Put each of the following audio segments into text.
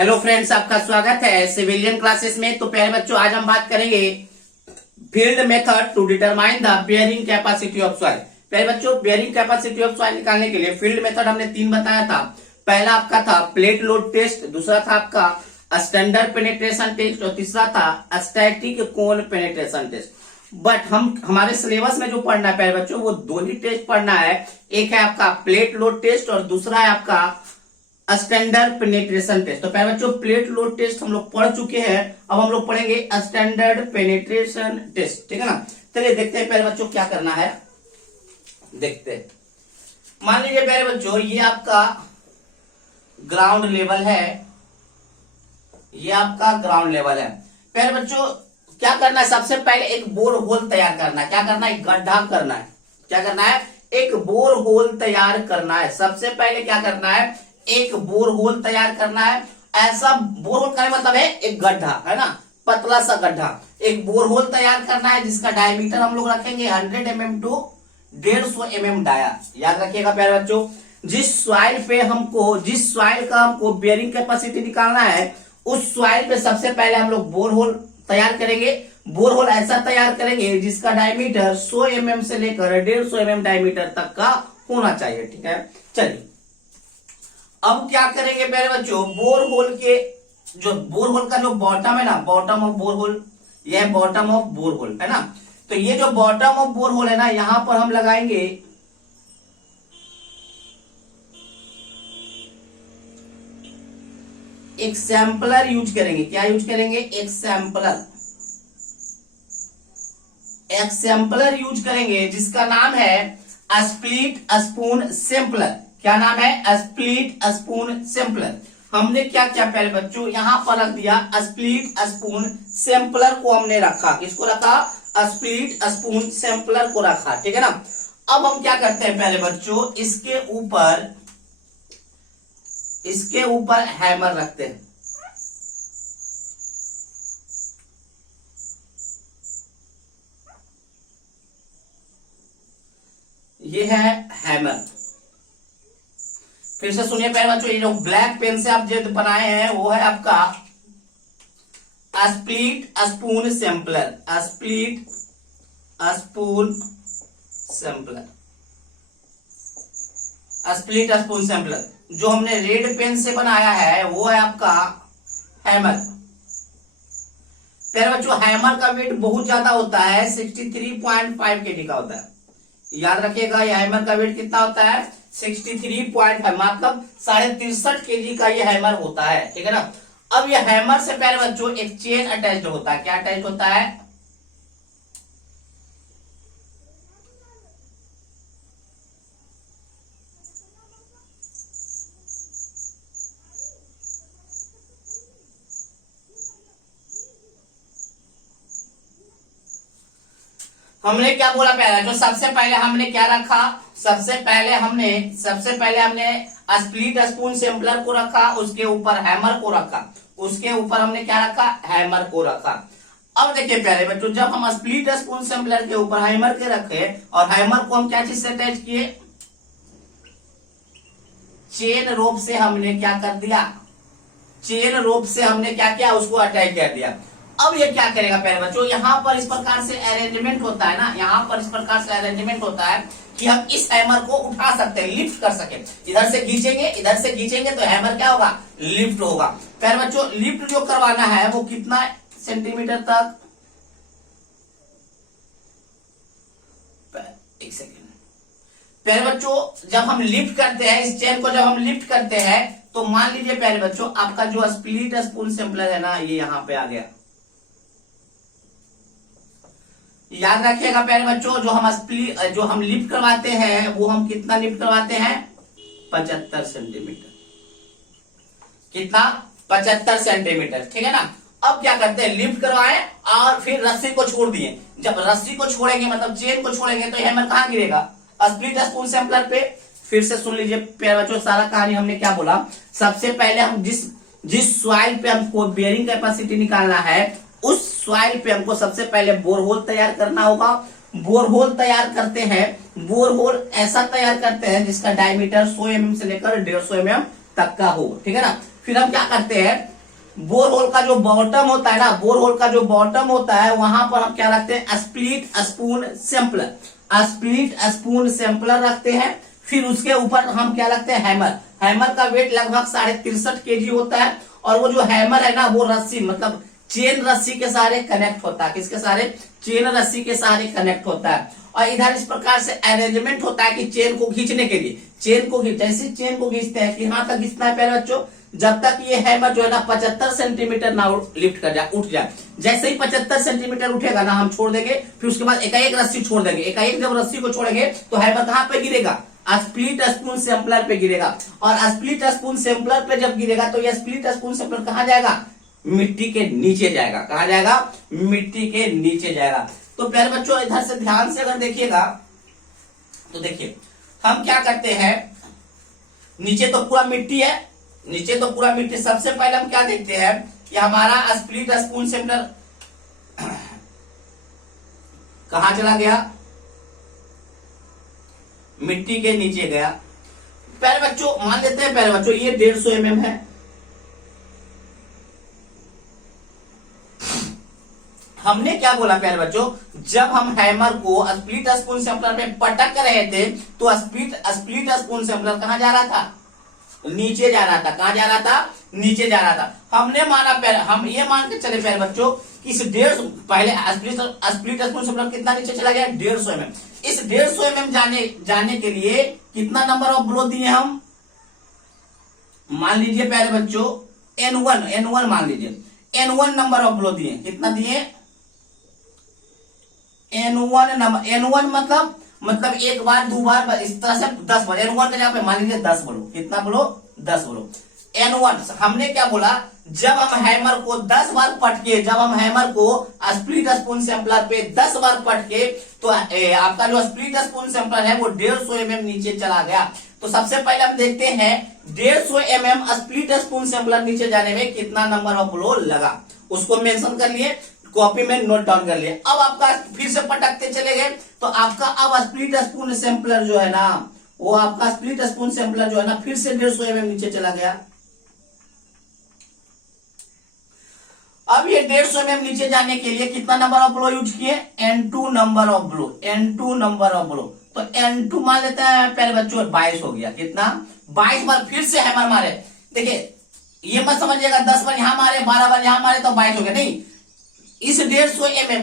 Hello friends, आपका स्वागत है सिविलियन क्लासेस में। तो प्यारे बच्चों, आज हम बात करेंगे field method to determine the bearing capacity of soil. प्यारे बच्चों, बेयरिंग कैपेसिटी ऑफ सॉइल निकालने के लिए फील्ड मेथड हमने 3 बताया था। पहला आपका था प्लेट लोड टेस्ट, दूसरा था आपका स्टैंडर्ड पेनिट्रेशन टेस्ट और तीसरा था static cone penetration test. But हमारे सिलेबस में जो पढ़ना है प्यारे बच्चों, वो 2 ही टेस्ट पढ़ना है। एक है आपका प्लेट लोड टेस्ट और दूसरा है आपका स्टैंडर्ड पेनिट्रेशन टेस्ट। तो प्यारे बच्चों, प्लेट लोड टेस्ट हम लोग पढ़ चुके हैं, अब हम लोग पढ़ेंगे स्टैंडर्ड पेनिट्रेशन टेस्ट। ठीक है ना। चलिए देखते हैं प्यारे बच्चों क्या करना है, देखते हैं। मान लीजिए प्यारे बच्चों, ये आपका ग्राउंड लेवल है, ये आपका ग्राउंड लेवल है। प्यारे बच्चों, क्या करना है, सबसे पहले एक बोर होल तैयार करना है। क्या करना है, एक गड्ढा करना है। क्या करना है, एक बोर होल तैयार करना है। सबसे पहले क्या करना है, एक बोर होल तैयार करना है। ऐसा बोर होल का मतलब है एक गड्ढा, है ना, पतला सा गड्ढा। एक बोर होल तैयार करना है जिसका डायमीटर हम लोग रखेंगे 100 mm टू 150 mm डाया। याद रखिएगा प्यारे बच्चों, जिस सॉइल का हमको बेयरिंग कैपेसिटी निकालना है, उस सॉइल पे सबसे पहले हम लोग बोर होल तैयार करेंगे। बोर होल ऐसा तैयार करेंगे जिसका डायमीटर 100 mm से लेकर 150 mm डायमीटर तक का होना चाहिए। ठीक है, चलिए अब क्या करेंगे प्यारे बच्चों, बोर होल का जो बॉटम है ना, बॉटम ऑफ बोर होल, यह बॉटम ऑफ बोर होल है ना। तो ये जो बॉटम ऑफ बोर होल है ना, यहां पर हम लगाएंगे एक सैंपलर यूज करेंगे। क्या यूज करेंगे, एक सैंपलर यूज करेंगे जिसका नाम है स्प्लिट स्पून सैंपलर। क्या नाम है, स्प्लिट स्पून सैंपलर। हमने क्या किया पहले बच्चों, यहां पर रख दिया स्प्लिट स्पून सैंपलर को हमने रखा। किसको रखा, स्प्लिट स्पून सैंपलर को रखा। ठीक है ना। अब हम क्या करते हैं पहले बच्चों, इसके ऊपर हैमर रखते हैं। ये है हैमर। फिर से सुनिए प्यारे बच्चों, ये जो ब्लैक पेन से आप जो बनाए हैं वो है आपका split spoon sampler. Split spoon sampler, split spoon sampler. जो हमने रेड पेन से बनाया है वो है आपका हैमर। प्यारे बच्चों, हैमर का वेट बहुत ज्यादा होता है, 63.5 kg का होता है। याद रखिएगा, ये हैमर का वेट कितना होता है, 63.5, मतलब 63.5 kg का ये हैमर होता है। ठीक है ना। अब ये हैमर से प्यारे बच्चों एक चेन अटैच्ड होता है। क्या अटैच होता है, हमने क्या बोला पहले, जो सबसे पहले हमने क्या रखा, सबसे पहले हमने स्प्लिट स्पून सैंपलर को रखा, उसके ऊपर हैमर को रखा, उसके ऊपर हमने क्या रखा, हैमर को रखा। अब देखिए प्यारे बच्चों, जब हम स्प्लिट स्पून सैंपलर के ऊपर हैमर के रखे और हैमर को हम क्या चीज से अटैच किए, चेन रोप से हमने क्या कर दिया, चेन रोप से हमने क्या किया, उसको अटैच कर दिया। अब ये क्या करेगा प्यारे बच्चों, यहां पर इस प्रकार से अरेंजमेंट होता है ना, यहां पर इस प्रकार से अरेंजमेंट होता है कि हम इस हैमर को उठा सकते हैं, लिफ्ट कर सके। इधर से खींचेंगे तो हैमर क्या होगा, लिफ्ट होगा। प्यारे बच्चों, लिफ्ट जो करवाना है वो कितना सेंटीमीटर तक, एक सेकेंड। प्यारे बच्चों, जब हम लिफ्ट करते हैं इस चेन को, जब हम लिफ्ट करते हैं तो मान लीजिए प्यारे बच्चों, आपका जो स्प्लिट स्पून सैंपलर है ना, ये यहां पे आ गया। याद रखिएगा प्यारे बच्चों, जो हम लिफ्ट करवाते हैं वो हम कितना लिफ्ट करवाते हैं, 75 सेंटीमीटर। कितना, 75 सेंटीमीटर। ठीक है ना। अब क्या करते हैं, लिफ्ट करवाए और फिर रस्सी को छोड़ दिए। जब रस्सी को छोड़ेंगे, मतलब चेन को छोड़ेंगे, तो हैमर कहां गिरेगा, स्प्लिट स्पून सैंपलर पे। फिर से सुन लीजिए प्यारे बच्चों, सारा कहानी हमने क्या बोला, सबसे पहले हम जिस सॉइल पे हमको बेयरिंग कैपेसिटी निकालना है, उस सॉइल पे हमको सबसे पहले बोरहोल तैयार करना होगा। बोरहोल तैयार करते हैं, बोरहोल ऐसा तैयार करते हैं जिसका डायमीटर 100 mm से लेकर 150 mm तक का हो। ठीक है ना। फिर हम क्या करते हैं, बोर होल का जो बॉटम होता है ना, बोर होल का जो बॉटम होता है वहां पर हम क्या रखते हैं, split spoon sampler, split spoon sampler रखते हैं। फिर उसके ऊपर हम क्या रखते हैं, हैमर। हैमर का वेट लगभग 63.5 kg होता है, और वो जो हैमर है ना वो रस्सी मतलब चेन रस्सी के सहारे कनेक्ट होता है, किसके सहारे, चेन रस्सी के सहारे कनेक्ट होता है। और इधर इस प्रकार से अरेंजमेंट होता है कि चेन को खींचने के लिए, चेन को जैसे चेन को खींचते हैं, यहां तक खींचना है प्यारे बच्चों, जब तक ये हैमर जो है ना 75 सेंटीमीटर ना लिफ्ट कर जाए, उठ जाए। जैसे ही 75 सेंटीमीटर उठेगा ना हम छोड़ देंगे, फिर उसके बाद एकाएक रस्सी छोड़ देंगे। एकाएक जब रस्सी को छोड़ेंगे तो हैमर कहां पे गिरेगा, स्प्लिट स्पून सैंपलर पे गिरेगा। और स्प्लिट स्पून सैंपलर पे जब गिरेगा तो ये स्प्लिट स्पून सैंपलर कहां जाएगा, मिट्टी के नीचे जाएगा। कहां जाएगा, मिट्टी के नीचे जाएगा। तो प्यारे बच्चों इधर से ध्यान से अगर देखिएगा तो देखिए हम क्या करते हैं, नीचे तो पूरा मिट्टी है, नीचे तो पूरा मिट्टी। सबसे पहले हम क्या देखते हैं कि हमारा स्प्लिट स्पून सैंपलर कहां चला गया, मिट्टी के नीचे गया। प्यारे बच्चों मान लेते हैं प्यारे बच्चों ये 150 mm है। हमने क्या बोला प्यारे बच्चों, जब हम हैमर को स्प्लिट स्पून सैंपलर में पटक रहे थे तो स्प्लिट स्पून सैंपलर कहां जा रहा था, नीचे जा रहा था। कहां जा रहा था, नीचे जा रहा था। हमने माना प्यारे, हम ये मान के चले प्यारे बच्चों कि इस 150 पहले स्प्लिट स्पून सैंपलर कितना नीचे चला गया, 150 mm। इस 150 mm जाने के लिए कितना नंबर ऑफ ब्लो दिए हम, मान लीजिए प्यारे बच्चों N1 मान लीजिए, N1 नंबर ऑफ ब्लो दिए। कितना दिए, N1 नंबर। N1 मतलब एक बार, दो बार, इस तरह से 10 बार। N1 के जगह पे मान लीजिए 10 बोलो। कितना बोलो, 10 बोलो। N1 हमने क्या बोला, जब हम हैमर को 10 बार पटके, जब हम हैमर को स्प्लिट स्पून सैंपलर पे 10 बार पटके तो आपका जो स्प्लिट स्पून सैंपलर है वो 150 mm नीचे चला गया। तो सबसे पहले हम देखते हैं 150 mm स्प्लिट स्पून सैंपलर नीचे जाने में कितना नंबर ऑफ ब्लो लगा, उसको मेंशन कर लिए, कॉपी में नोट डाउन कर लिए। अब आपका फिर से पटकते चले गए तो आपका अब स्प्लिट स्पून सैंपलर जो है ना, वो आपका स्प्लिट स्पून सैंपलर जो है ना फिर से 150 mm नीचे चला गया। अब ये 150 mm नीचे जाने के लिए कितना नंबर ऑफ ब्लो यूज किए, N2 number of blow, N2 number of blow. तो N2 मान लेते हैं प्यारे बच्चों 22 हो गया। कितना, 22 बार फिर से हैमर मारे। देखिए ये मत समझिएगा 10 बार यहां मारे, 12 बार यहां मारे तो 22 हो गया, नहीं। इस 150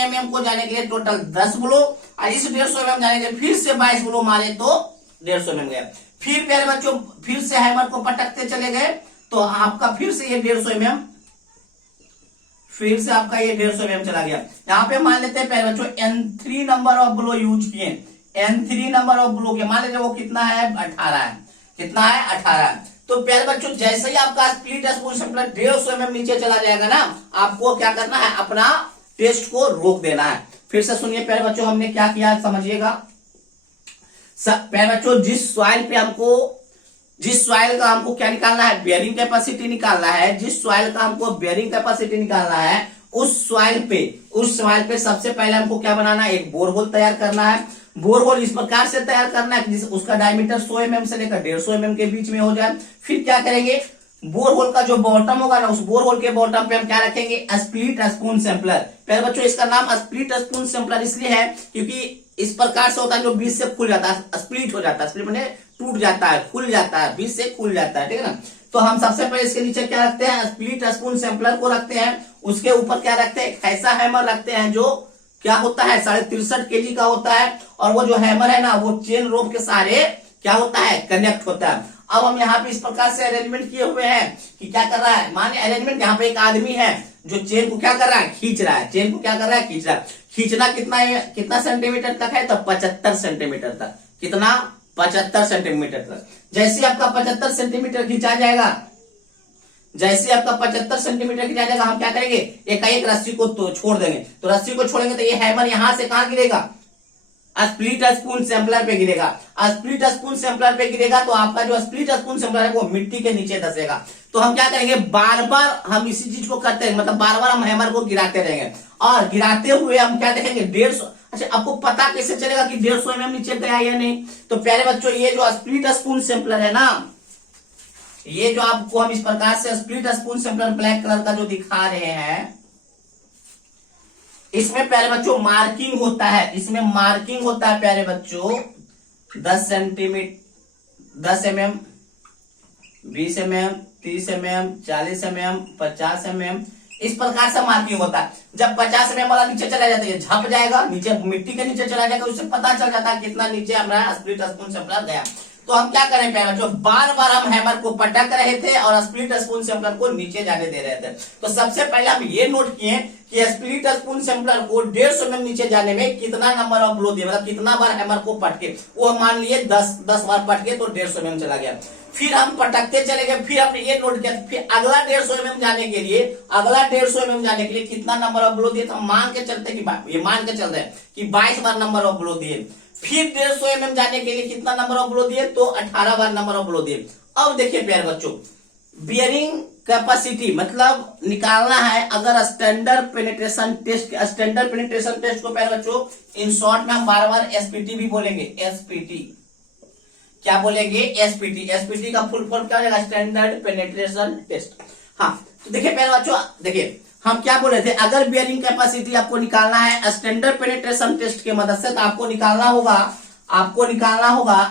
mm को जाने के लिए टोटल 10 ब्लो, और इस 150 mm जाने के लिए फिर से 22 ब्लो मारे तो 150 mm गया। फिर प्यारे बच्चों फिर से हैमर को पटकते चले गए तो आपका फिर से ये 150 mm, फिर से आपका ये 150 mm चला गया। यहाँ पे मान लेते हैं प्यारे बच्चों N3 number of blow use किए, N3 नंबर ऑफ ब्लो के मान लीजिए वो कितना है, 18 है। कितना है, 18 है। तो प्यारे बच्चों जैसे ही आपका स्प्लिट स्पून सैंपलर 150 mm नीचे चला जाएगा ना, आपको क्या करना है, अपना टेस्ट को रोक देना है। फिर से सुनिए प्यारे बच्चों हमने क्या किया समझिएगा। प्यारे बच्चों जिस सॉइल का हमको क्या निकालना है, बेयरिंग कैपेसिटी निकालना है, जिस सॉइल का हमको बेयरिंग कैपेसिटी निकालना है, उस सॉइल पे सबसे पहले हमको क्या बनाना है, एक बोरहोल तैयार करना है। बोरहोल इस प्रकार से तैयार करना है कि उसका डायमीटर 100 mm से लेकर 150 mm के बीच में हो जाए। फिर क्या करेंगे, बोरहोल का जो बॉटम होगा ना, उस बोरहोल के बॉटम पे हम क्या रखेंगे, स्प्लिट स्पून सैंपलर। प्यारे बच्चों इसका नाम स्प्लिट स्पून सैंपलर इसलिए है क्योंकि इस प्रकार से होता है, जो बीच से खुल जाता है, स्प्लिट हो जाता है, स्प्लिट माने टूट जाता है, खुल जाता है, बीच से खुल जाता है, ठीक है ना। तो हम सबसे पहले इसके नीचे क्या रखते हैं, स्प्लिट स्पून सैंपलर को रखते हैं। उसके ऊपर क्या रखते हैं, ऐसा हैमर रखते हैं जो क्या होता है 63.5 kg का होता है, और वो जो हैमर है ना वो चेन रोप के सहारे क्या होता है, कनेक्ट होता है। अब हम यहाँ पे इस प्रकार से अरेंजमेंट किए हुए हैं कि क्या कर रहा है, माने अरेंजमेंट, यहाँ पे एक आदमी है जो चेन को क्या कर रहा है, खींच रहा है, चेन को क्या कर रहा है, खींच रहा है। खींचना कितना है, कितना सेंटीमीटर तक है, तो 75 सेंटीमीटर तक। कितना, 75 सेंटीमीटर तक। जैसे आपका 75 सेंटीमीटर खींचा जाएगा, जैसे आपका 75 सेंटीमीटर खींचा जाएगा, हम क्या करेंगे, एक रस्सी को तो छोड़ देंगे। तो रस्सी को छोड़ेंगे तो ये हैमर यहां से कहां गिरेगा, स्प्लिट स्पून सैंपलर पे गिरेगा। स्प्लिट स्पून सैंपलर पे गिरेगा तो आपका जो स्प्लिट स्पून सैंपलर है वो मिट्टी के नीचे धसेगा। तो हम क्या करेंगे, बार बार हम इसी चीज को करते हैं, मतलब बार बार हम हैमर को गिराते रहेंगे, और गिराते हुए हम क्या देखेंगे, 150। अच्छा, आपको पता कैसे चलेगा कि 150 mm नीचे गया या नहीं, तो प्यारे बच्चों ये जो स्प्लिट स्पून सैंपलर है ना, ये जो आपको हम इस प्रकार से split spoon sampler black colour का जो दिखा रहे हैं, इसमें प्यारे बच्चों मार्किंग होता है, इसमें मार्किंग होता है प्यारे बच्चों 10 centimetre, 10 mm, 20 mm, 30 mm, 40 mm, 50 mm, इस प्रकार से मार्किंग होता है। जब 50 mm वाला नीचे चला जाता है, झप जाएगा, नीचे मिट्टी के नीचे चला जाएगा, उससे पता चल जाता है कितना नीचे हमारा स्प्लिट स्पून सैंपलर गया। तो हम क्या करें प्यारे बच्चों, बार बार हम हैमर को पटक रहे थे और स्प्लिट स्पून सैंपलर को नीचे जाने दे रहे थे। तो सबसे पहले हम ये नोट किए कि स्प्लिट स्पून सैंपलर को 150 mm नीचे जाने में कितना नंबर ऑफ ब्लो दिए, मतलब कितना बार हैमर को पटके, वो मान लिए 10 बार पटके तो 150 mm चला गया। फिर हम पटकते चले गए, फिर हमने ये नोट किया, फिर अगला 150 mm जाने के लिए, अगला 150 mm जाने के लिए कितना नंबर ऑफ ब्लो दिए, तो हम मान के चलते कि ये मान के चल रहे हैं कि 22 बार नंबर ऑफ ब्लो दिए। फिर 150 mm जाने के लिए कितना नंबर ऑफ ब्लो दिए, तो 18 बार नंबर ऑफ ब्लो दिए। अब देखिए प्यारे बच्चों, बियरिंग कैपेसिटी मतलब निकालना है अगर स्टैंडर्ड पेनिट्रेशन टेस्ट को प्यारे बच्चों इन शॉर्ट में हम बार बार एसपीटी भी बोलेंगे। एसपीटी क्या बोलेंगे? एसपीटी। एसपीटी का फुल फॉर्म क्या हो जाएगा? Standard penetration test. हाँ, तो देखिए प्यारे बच्चों, देखिए हम क्या बोले थे, अगर बियरिंग कैपेसिटी आपको निकालना है स्टैंडर्ड पेनिट्रेशन टेस्ट की मदद से, तो आपको निकालना होगा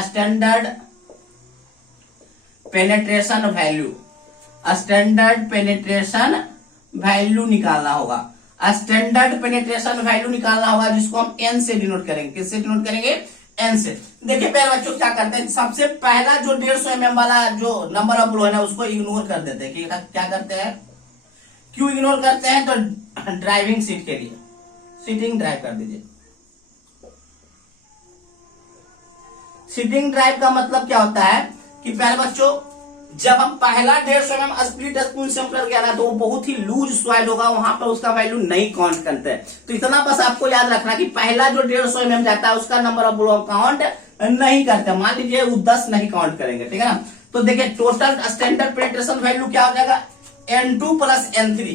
standard penetration value, standard penetration value निकालना होगा। स्टैंडर्ड पेनिट्रेशन वैल्यू निकालना होगा जिसको हम एन से डिनोट करेंगे। किससे डिनोट करेंगे? एन से। देखिए प्यारे बच्चों क्या करते हैं, सबसे पहला जो 150 mm वाला जो नंबर ऑफ ब्लो है ना, उसको इग्नोर कर देते हैं। क्या करते हैं? क्यों इग्नोर करते हैं? तो ड्राइविंग सीट के लिए, सीटिंग ड्राइव कर दीजिए। सीटिंग ड्राइव का मतलब क्या होता है कि प्यारे बच्चों, जब हम पहला 150 mm स्प्लिट स्पून सैंपलर किया ना, तो वो बहुत ही लूज सॉइल होगा, वहां पर उसका वैल्यू नहीं काउंट करते हैं। तो इतना बस आपको याद रखना कि पहला जो 150 mm जाता है उसका नंबर ऑफ ब्लो काउंट नहीं करते। मान लीजिए वो 10 नहीं काउंट करेंगे, ठीक है ना। तो देखिए टोटल स्टैंडर्ड पेनिट्रेशन वैल्यू क्या हो जाएगा? N2 plus N3,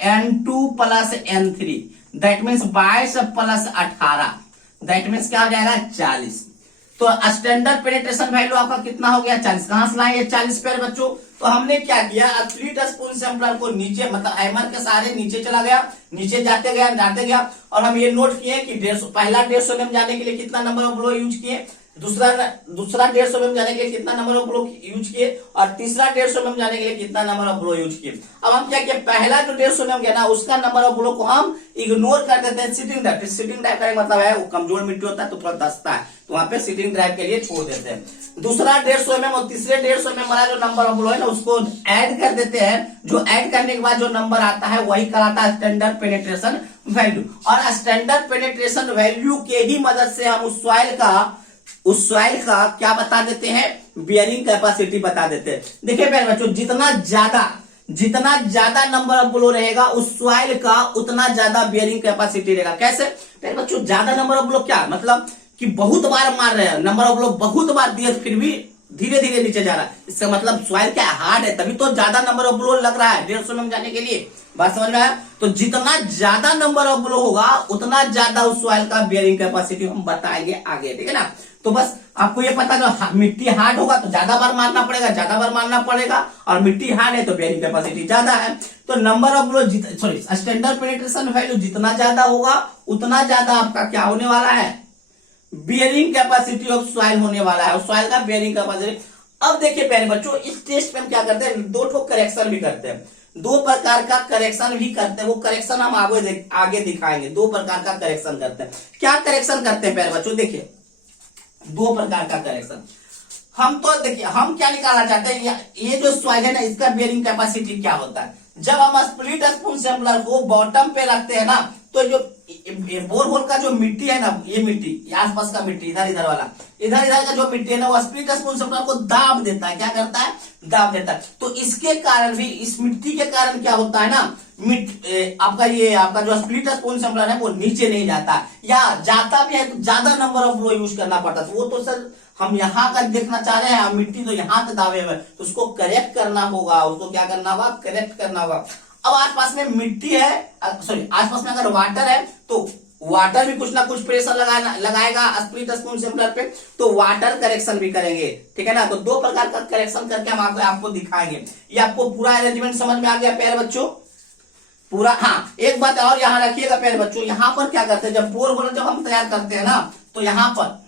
N2 plus N3, that means 22 plus 18, that means क्या हो जाएगा? 40। तो स्टैंडर्ड पेनिट्रेशन वैल्यू आपका कितना हो गया? 40। कहां से लाएंगे 40 प्यारे बच्चों? तो हमने क्या किया, स्प्लिट स्पून सैंपलर को नीचे, मतलब हैमर के सहारे नीचे चला गया, नीचे जाते गया, और हम ये नोट किए कि पहला 150 mm जाने के लिए कितना नंबर ऑफ ब्लो यूज किए, दूसरा 150 mm जाने के लिए कितना नंबर ऑफ ब्लो यूज किए, और तीसरा 150 mm जाने के लिए कितना नंबर ऑफ ब्लो यूज किए। अब हम क्या किए, पहला जो 150 mm गया ना, उसका नंबर ऑफ ब्लो को हम इग्नोर कर देते हैं। सिटिंग ड्राइव, सिटिंग ड्राइव का मतलब है वो कमजोर मिट्टी होता है तो थोड़ा दसता है, तो वहां पे सिटिंग ड्राइव के लिए छोड़ देते हैं। दूसरा 150 mm और तीसरे 150 mm वाला जो नंबर ऑफ ब्लो है ना, उसको ऐड कर देते हैं। जो ऐड करने के बाद जो नंबर आता है वही कहलाता है स्टैंडर्ड पेनिट्रेशन वैल्यू। और स्टैंडर्ड पेनिट्रेशन वैल्यू के ही मदद से हम उस सॉइल का क्या बता देते हैं? बियरिंग कैपेसिटी बता देते हैं। देखिए प्यारे बच्चों, जितना ज्यादा नंबर ऑफ ब्लो रहेगा उस सॉइल का, उतना ज्यादा बियरिंग कैपेसिटी रहेगा। कैसे प्यारे बच्चों? ज्यादा नंबर ऑफ ब्लो क्या मतलब कि बहुत बार मार रहे हैं, नंबर ऑफ ब्लो बहुत बार दिए फिर भी धीरे धीरे नीचे जा रहा है, इसका मतलब सॉइल क्या हार्ड है, तभी तो ज्यादा नंबर ऑफ ब्लो लग रहा है 150 mm जाने के लिए। बात समझ में आया? तो जितना ज्यादा नंबर ऑफ ब्लो होगा उतना ज्यादा उस सॉइल का बियरिंग कैपेसिटी हम बताएंगे आगे, ठीक है ना। तो बस आपको ये पता जो मिट्टी हार्ड होगा तो ज्यादा बार मारना पड़ेगा, और मिट्टी हार्ड है तो बियरिंग कैपेसिटी ज्यादा है। तो number of blow standard penetration value जितना ज्यादा होगा उतना ज्यादा आपका क्या होने वाला है? बियरिंग कैपेसिटी ऑफ सॉइल होने वाला है, सॉइल का बियरिंग कैपेसिटी। अब देखिए प्यारे बच्चों, इस टेस्ट में हम क्या करते हैं, दो ठो करेक्शन भी करते हैं, दो प्रकार का करेक्शन भी करते हैं। वो करेक्शन हम आगे दिखाएंगे। दो प्रकार का करेक्शन करते हैं। क्या करेक्शन करते हैं प्यारे बच्चों? देखिए दो प्रकार का करेक्शन। हम तो देखिए हम क्या निकालना चाहते हैं, ये जो सॉइल है ना, इसका बियरिंग कैपेसिटी क्या होता है। जब हम स्प्लिट स्पून सैंपलर को बॉटम पे रखते हैं ना, तो जो बोरहोल का जो मिट्टी है ना, ये मिट्टी, ये आसपास का मिट्टी, इधर वाला, इधर का जो मिट्टी है ना, वो स्प्लिट स्पून सैंपलर को दाब देता है। क्या करता है? दाब देता है। तो इसके कारण भी, इस मिट्टी के कारण क्या होता है ना, आपका जो स्प्लिट स्पून सैंपलर है वो नीचे नहीं जाता, या जाता भी है तो ज्यादा नंबर ऑफ ब्लो यूज करना पड़ता है। वो तो सर हम यहाँ का देखना चाह रहे हैं, मिट्टी तो यहाँ तक दावे हुए, तो उसको करेक्ट करना होगा, उसको क्या करना होगा? करेक्ट करना होगा। अब आसपास में मिट्टी है, सॉरी आसपास में अगर वाटर है तो वाटर भी कुछ ना कुछ प्रेशर लगाएगा स्प्लिट स्पून सैंपलर पे, तो वाटर करेक्शन भी करेंगे, ठीक है ना। तो दो प्रकार का करेक्शन करके हम आपको दिखाएंगे। ये आपको पूरा अरेंजमेंट समझ में आ गया प्यारे बच्चों पूरा। हाँ, एक बात और यहाँ रखिएगा प्यारे बच्चों, यहाँ पर क्या करते हैं, जब बोर होल जब हम तैयार करते हैं ना, तो यहाँ पर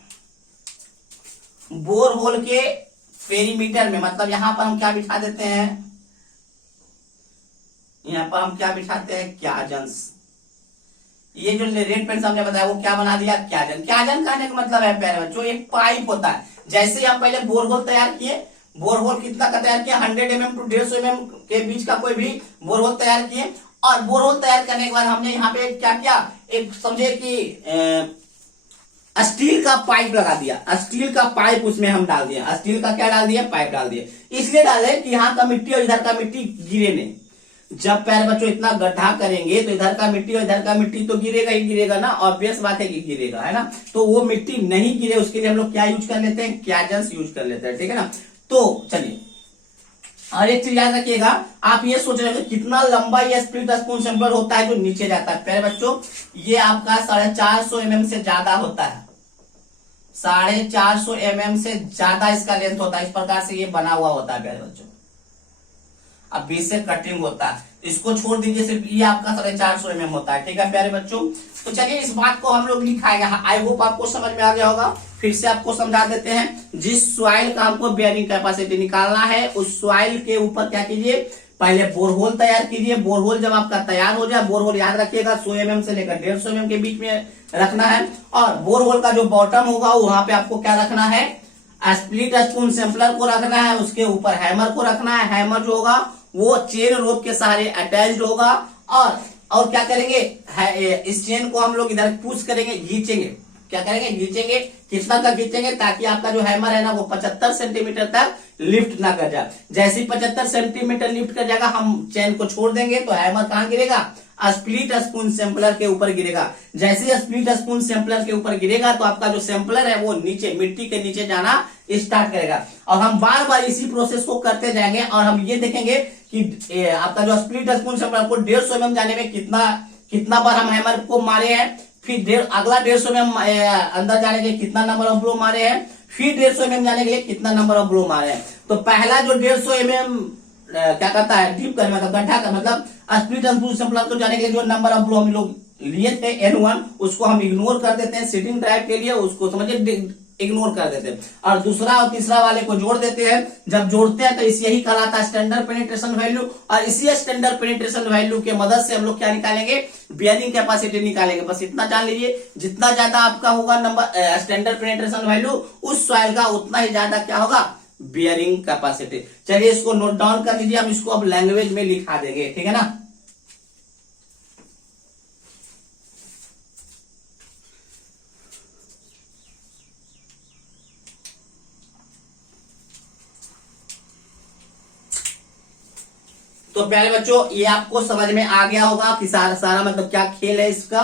बोर होल के पेरीमीटर में, मतलब यहाँ पर हम क्या बिठा देते हैं, यहाँ पर हम क्या बिठाते हैं, क्याजन्स। ये जो रेड पेन हमने बताया वो क्या बना दिया, क्याजन। क्याजन कहने का मतलब है प्यारे बच्चों एक पाइप होता है। जैसे हम पहले बोरहोल तैयार किए, बोरहोल कितना का तैयार किया, 100 mm to 150 mm के बीच का कोई भी बोरहोल तैयार किए, और बोरहोल तैयार करने के बाद हमने यहाँ पे क्या किया, एक समझे कि स्टील का पाइप लगा दिया, स्टील का पाइप उसमें हम डाल दिया, स्टील का क्या डाल दिया, पाइप डाल दिया। इसलिए डाले कि यहाँ का मिट्टी और इधर का मिट्टी गिरे नहीं। जब प्यारे बच्चों इतना गड्ढा करेंगे तो इधर का मिट्टी और इधर का मिट्टी तो गिरेगा ही गिरेगा ना, ऑब्वियस बात है कि गिरेगा, है ना। तो वो मिट्टी नहीं गिरे उसके लिए हम लोग क्या यूज कर लेते हैं, क्याजन्स यूज कर लेते हैं, ठीक है ना। तो चलिए, और एक चीज याद रखिएगा, आप ये सोच रहे हो कितना लंबा ये स्प्लिट स्पून सैंपलर होता है जो नीचे जाता है। प्यारे बच्चों ये आपका 450 mm से ज्यादा होता है, 450 mm से ज्यादा इसका लेंथ होता है। इस प्रकार से ये बना हुआ होता है प्यारे बच्चों। अब बीच से कटिंग होता है, इसको छोड़ दीजिए, सिर्फ ये आपका 450 mm होता है, ठीक है प्यारे बच्चों। तो चलिए इस बात को हम लोग लिखाएंगे। आई होप आपको समझ में आ गया होगा। फिर से आपको समझा देते हैं। जिस सॉइल का हमको बेयरिंग कैपेसिटी निकालना है, उस सॉइल के ऊपर क्या कीजिए, पहले बोरहोल तैयार कीजिए। बोरहोल जब आपका तैयार हो जाए, बोरहोल याद रखिएगा 100 mm से लेकर 150 mm के बीच में रखना है। और बोरहोल का जो बॉटम होगा वहां पे आपको क्या रखना है, स्प्लिट स्पून सैंपलर को रखना है, उसके ऊपर हैमर को रखना है। हैमर जो होगा वो चेन रोप के सहारे अटैच्ड होगा। और क्या करेंगे, इस चेन को हम लोग इधर पुश करेंगे, खींचेंगे। क्या करेंगे, खींचेंगे। कितना तक खींचेंगे, ताकि आपका जो हैमर है ना वो 75 सेंटीमीटर तक लिफ्ट ना कर जाए। जैसे ही 75 सेंटीमीटर लिफ्ट कर जाएगा, हम चेन को छोड़ देंगे तो हैमर कहां गिरेगा, स्प्लिट स्पून सैंपलर के ऊपर गिरेगा। जैसे स्प्लिट स्पून सैंपलर के ऊपर गिरेगा तो आपका जो सैंपलर है वो नीचे मिट्टी के नीचे जाना स्टार्ट करेगा। और हम बार बार इसी प्रोसेस को करते जाएंगे, और हम ये देखेंगे कि आपका जो स्प्लिट स्पून सैंपलर को 150 mm जाने में कितना बार हम हैमर को मारे हैं, फिर अगला 150 mm अंदर जाने के लिए कितना नंबर ऑफ ब्लो मारे हैं, फिर 150 mm जाने के लिए कितना नंबर ऑफ ब्लो मारे हैं। तो पहला जो 150 mm क्या करता है, डीप करने का गड्ढा का मतलब स्प्लिट स्पून सैंपलर को जाने के लिए जो नंबर ऑफ ब्लो हम लोग लिए थे N1, उसको हम इग्नोर कर देते हैं सीडिंग ड्राइव के लिए, उसको समझिए इग्नोर कर देते हैं। और दूसरा और तीसरा वाले को जोड़ देते हैं। जब जोड़ते हैं तो इस यही कहलाता है स्टैंडर्ड पेनिट्रेशन वैल्यू। और इसी स्टैंडर्ड पेनिट्रेशन वैल्यू के मदद से हम लोग क्या निकालेंगे, बियरिंग कैपेसिटी निकालेंगे। बस इतना जान लीजिए, जितना ज्यादा आपका होगा नंबर स्टैंडर्ड पेनिट्रेशन वैल्यू, उस सॉइल का उतना ही ज्यादा क्या होगा, बियरिंग कैपेसिटी। चलिए इसको नोट डाउन कर लीजिए, हम इसको अब लैंग्वेज में लिखा देंगे, ठीक है ना। तो प्यारे बच्चों ये आपको समझ में आ गया होगा कि सारा मतलब क्या खेल है इसका।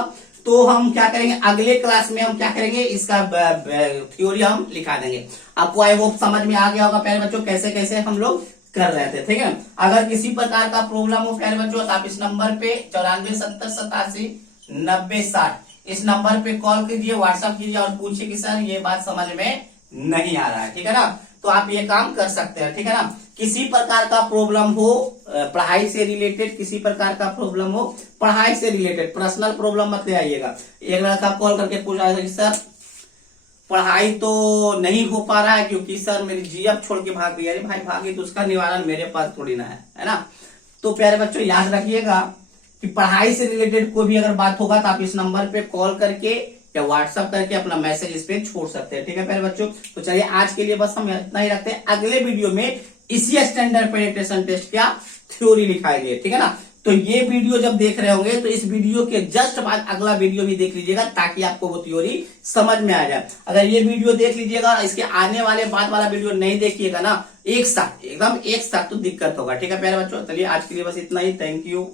तो हम क्या करेंगे, अगले क्लास में हम क्या करेंगे, इसका थ्योरी हम लिखा देंगे। आपको आई होप समझ में आ गया होगा प्यारे बच्चों कैसे कैसे हम लोग कर रहे थे, ठीक है। अगर किसी प्रकार का प्रॉब्लम हो प्यारे बच्चों तो आप इस नंबर पे 94 70 87 90 60 इस नंबर पे कॉल कीजिए, व्हाट्सएप कीजिए और पूछिए कि सर ये बात समझ में नहीं आ रहा है, ठीक है ना। तो आप ये काम कर सकते हैं, ठीक है ना। किसी प्रकार का प्रॉब्लम हो पढ़ाई से रिलेटेड, किसी प्रकार का प्रॉब्लम हो पढ़ाई से रिलेटेड, पर्सनल प्रॉब्लम मत ले आइएगा। एक लड़का कॉल करके पूछ रहा है कि सर पढ़ाई तो नहीं हो पा रहा है क्योंकि सर मेरी जीएफ छोड़ के भाग गई। अरे भाई भागी तो उसका निवारण मेरे पास थोड़ी ना है ना। तो प्यारे बच्चों याद रखिएगा कि पढ़ाई से रिलेटेड कोई भी अगर बात होगा तो आप इस नंबर पे कॉल करके या व्हाट्सएप करके अपना मैसेज इस पे छोड़ सकते हैं, ठीक है प्यारे बच्चों। तो चलिए आज के लिए बस हम इतना ही रखते हैं। अगले वीडियो में इसी स्टैंडर्ड पेनिट्रेशन टेस्ट का थ्योरी लिखाएंगे, ठीक है ना। तो ये वीडियो जब देख रहे होंगे तो इस वीडियो के जस्ट बाद अगला वीडियो भी देख लीजिएगा ताकि आपको वो थ्योरी समझ में आ जाए। अगर ये वीडियो देख लीजिएगा, इसके आने वाले बाद वाला वीडियो नहीं देखिएगा ना एक साथ, एकदम एक साथ, तो दिक्कत होगा, ठीक है प्यारे बच्चों। चलिए आज के लिए बस इतना ही। Thank you.